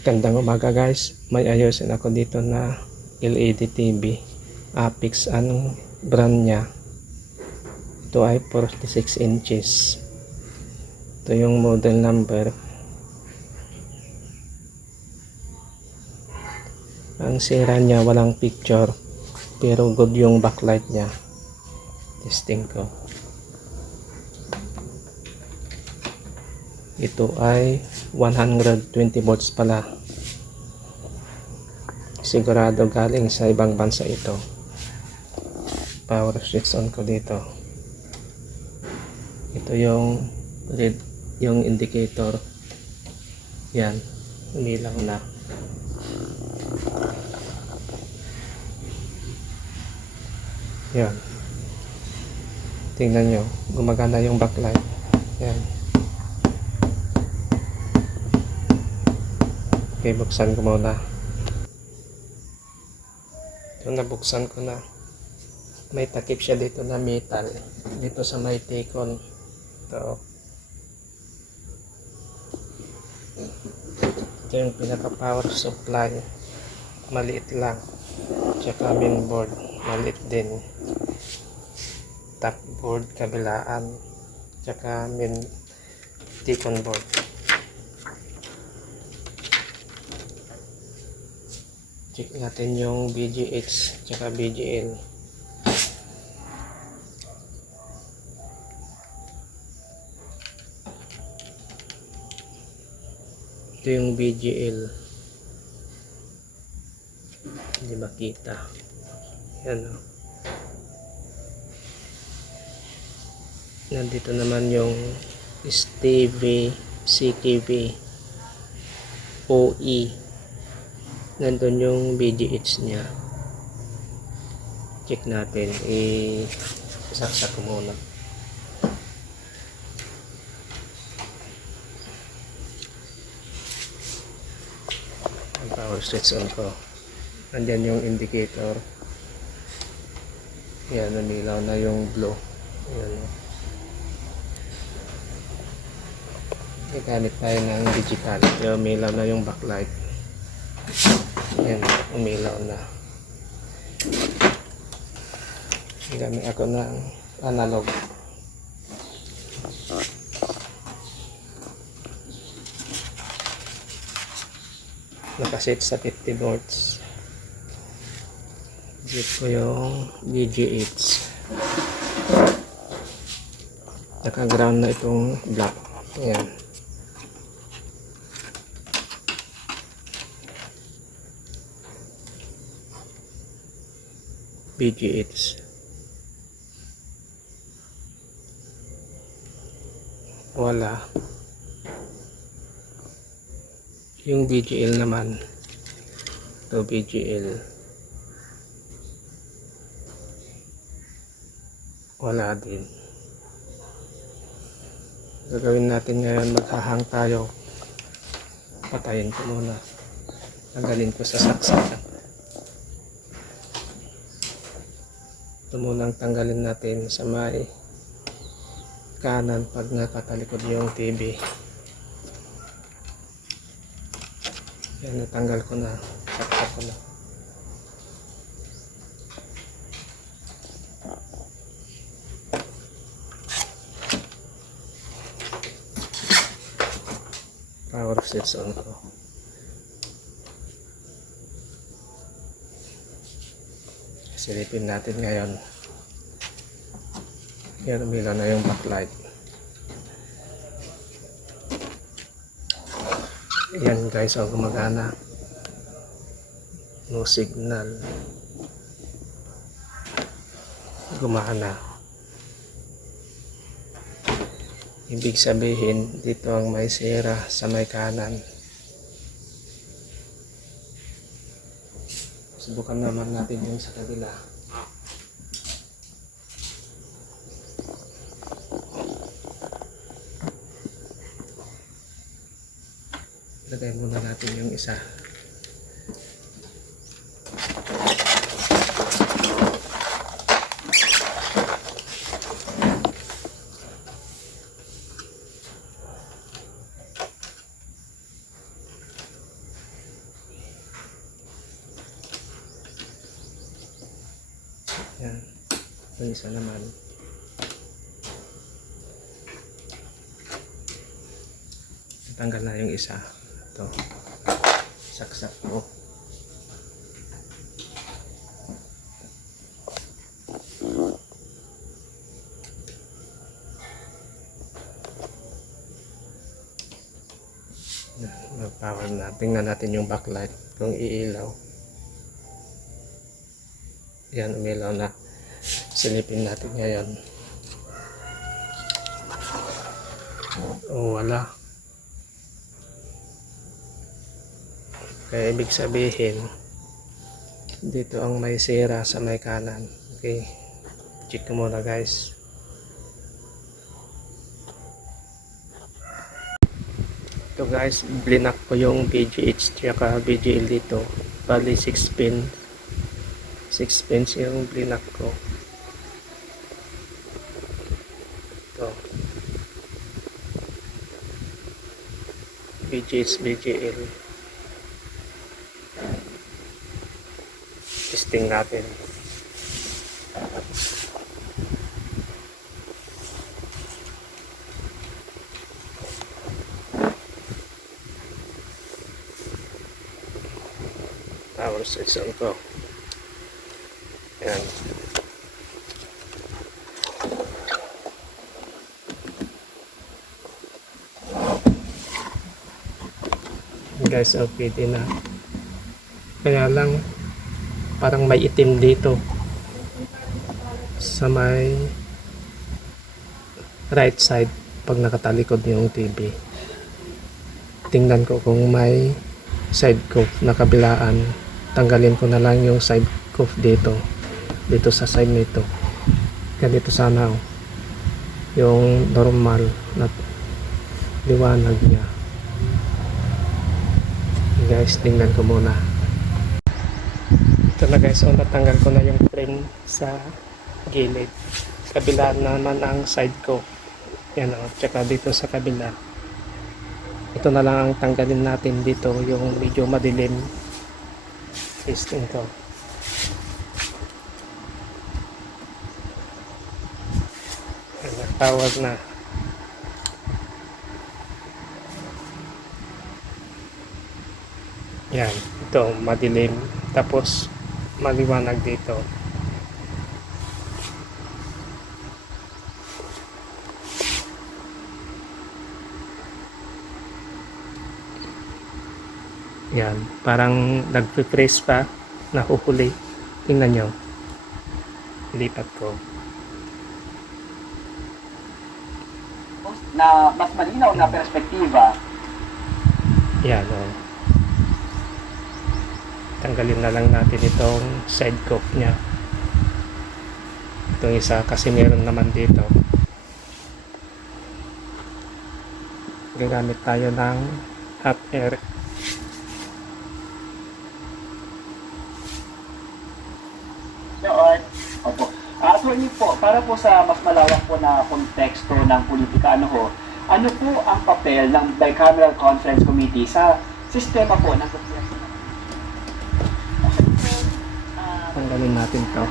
Gandang umaga guys, may ayusin ako dito na LED TV Apix. Anong brand niya? Ito ay 46 inches. Ito yung model number. Ang sira niya, walang picture, pero good yung backlight niya. Testing ko. Ito ay 120 volts pala. Sigurado galing sa ibang bansa ito. Power switch on ko dito. Ito yung red, yung indicator. Yan, umilaw na. Yan. Tingnan nyo, gumagana yung backlight. Yan. Okay, buksan ko muna. Ito, nabuksan ko na. May takip siya dito na metal. Dito sa may tikon. Ito. Ito yung pinaka power supply. Maliit lang. Tsaka main board. Maliit din. Top board kabilaan. Tsaka main tikon board. Check natin yung VGH tsaka VGL. Ito yung VGL. Hindi makita. Yan o. Nandito naman yung STV, CKV, OE. Nandun yung VGH niya. Check natin. Isaksak ko muna. Ang power switch on ko. Andyan yung indicator. Yan, namilaw na yung blue. Yan. Gamit tayo ng digital. Yung umilaw na yung backlight. Yan, umilaw na. Gamit ako ng analog. Nakaset sa 50 volts. Set ko yung VGH. Naka-ground na itong black. Ayan. VGH. Wala. Yung VGL naman. Ito VGL. Wala din. Gagawin natin ngayon, maghahang tayo. Patayin ko muna. Tanggalin ko sa saksakan. Ito munang tanggalin natin sa may kanan pag nakatalikod yung TV. Yan, natanggal ko na. Saksak ko na. Power switch on ko. Silipin natin ngayon. Yan, umilaw na yung backlight. Yan guys, gumagana. No signal. Gumana. Ibig sabihin, dito ang may sira sa may kanan. Subukan naman natin yung sa kabila. Lagay muna natin yung isa. Yan. Yung isa naman. Tanggal na yung isa. Ito. Saksak ko. Power na. Tingnan natin yung backlight kung iilaw. Yan, umilaw na. Silipin natin ngayon. Oh, wala. Kaya ibig sabihin, dito ang may sira sa may kanan. Okay. Check ko muna guys. Ito guys, blinak ko yung VGH tsaka VGL dito. Bali 6 pin. 6 pins yung blinak ko. Ito. VGH, VGL. Testing natin. Power switch on ko. Ayan. Guys, LPD na. Kaya lang parang may itim dito sa may right side pag nakatalikod yung TV. Tingnan ko kung may side cuff na kabilaan. Tanggalin ko na lang yung side cuff dito sa side nito. Ganito sana yung normal na liwanag niya. Guys, tingnan ko muna. Ito na guys, natanggal ko na yung frame sa gilid. Kabila naman ang side cuff. Yan tsaka dito sa kabila. Ito na lang ang tanggalin natin dito, yung medyo madilim. Testing ko. Tawag na. Yan, ito madilim tapos maliwanag dito. Yan, parang nagpe-press pa, nahuhuli. Tingnan nyo. Lipat ko. Na mas malinaw na perspektiba. Yan, tanggalin na lang natin itong side cuff nya. Itong isa kasi meron naman dito. Gagamit tayo ng hot air. Noon. Opo. Attorney po, para po sa mas malawak po na konteksto ng politika, ano po ang papel ng Bicameral Conference Committee sa sistema po ng gobyerno? Tanggalin natin to.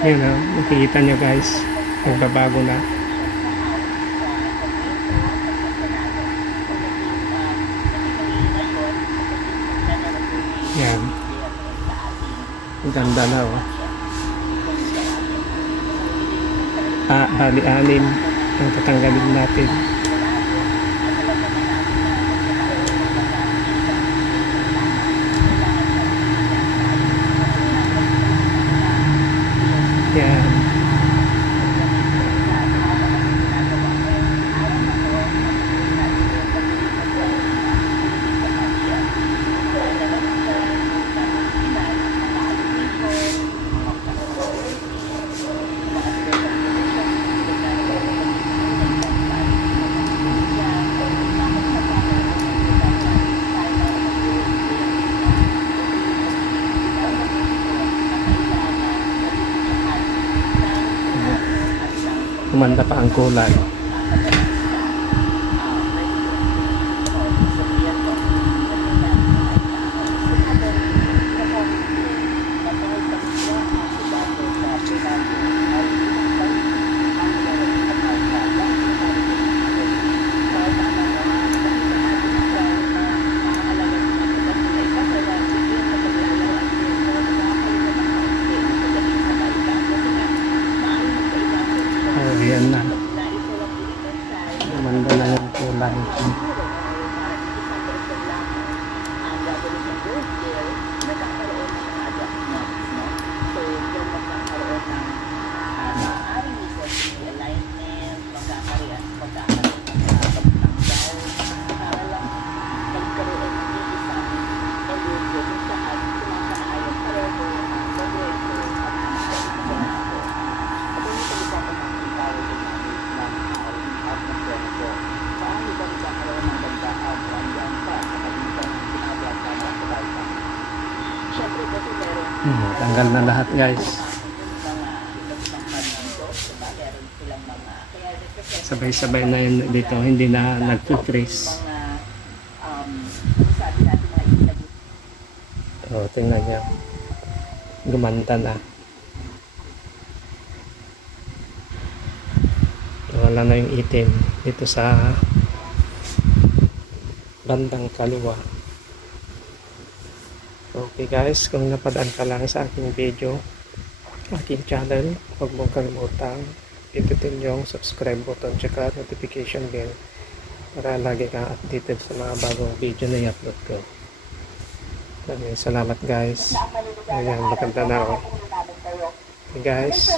Ayan makikita nyo guys, nagbabago na. Yan. Ang ganda na bali 6 ang tatanggalin natin. Yan. Kumanda pa ang kulay. Tanggal na lahat guys. Sabay-sabay na yun dito, hindi na nag-freeze. O, tingnan niya. Gumanda na. Wala na yung itim dito sa bandang kaliwa. Okay guys, kung napadaan ka lang sa aking video, aking channel, huwag mong kalimutan pindutin yung subscribe button tsaka notification bell para lagi kang updated sa mga bagong video na i-upload ko. Maraming salamat guys. Ayan, maganda na ako. Okay guys.